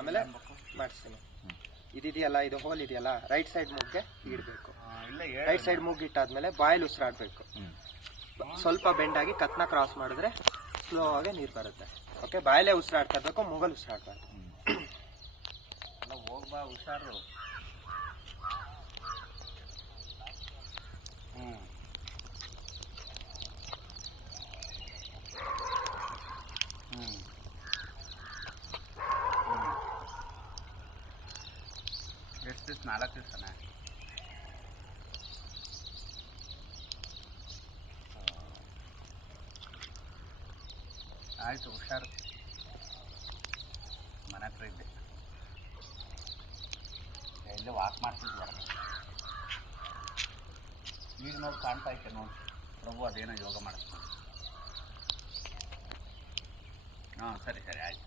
ಆಮೇಲೆ ಮಾಡಿಸ್ತೀನಿ. ಇದೆಯಲ್ಲ, ಇದು ಹೋಲ್ ಇದೆಯಲ್ಲ, ರೈಟ್ ಸೈಡ್ ಮೂಗ್ಗೆ ಇಡಬೇಕು. ರೈಟ್ ಸೈಡ್ ಮೂಗ್ ಇಟ್ಟಾದ್ಮೇಲೆ ಬಾಯಲ್ಲಿ ಉಸಿರಾಡ್ಬೇಕು. ಸ್ವಲ್ಪ ಬೆಂಡಾಗಿ ಕತ್ನ ಕ್ರಾಸ್ ಮಾಡಿದ್ರೆ ಸ್ಲೋ ಆಗಿ ನೀರು ಬರುತ್ತೆ. ಓಕೆ, ಬಾಯಲ್ಲೇ ಉಸಿರಾಡ್ತಾ ಇರ್ಬೇಕು, ಮೂಗಲ್ಲಿ ಉಸಿರಾಡ್ಬಾರ್ದು. ಹೋಗ್ಬಾ ಹುಷಾರು. ಎಷ್ಟು ದಿವಸ? 4 ದಿವಸನ? ಆಯಿತು, ಹುಷಾರು. ಮನೆ ಹತ್ರ ಇದ್ದೆ, ಎಲ್ಲೇ ವಾಕ್ ಮಾಡ್ತಿದ್ವಲ್ಲ. ಈಗ ನೋಡಿ ಕಾಣ್ತಾ ಐತೆ ನೋಡಿ ಪ್ರಭು, ಅದೇನೋ ಯೋಗ ಮಾಡಿಸ್ತಾನೆ. ಹಾಂ, ಸರಿ ಆಯ್ತು.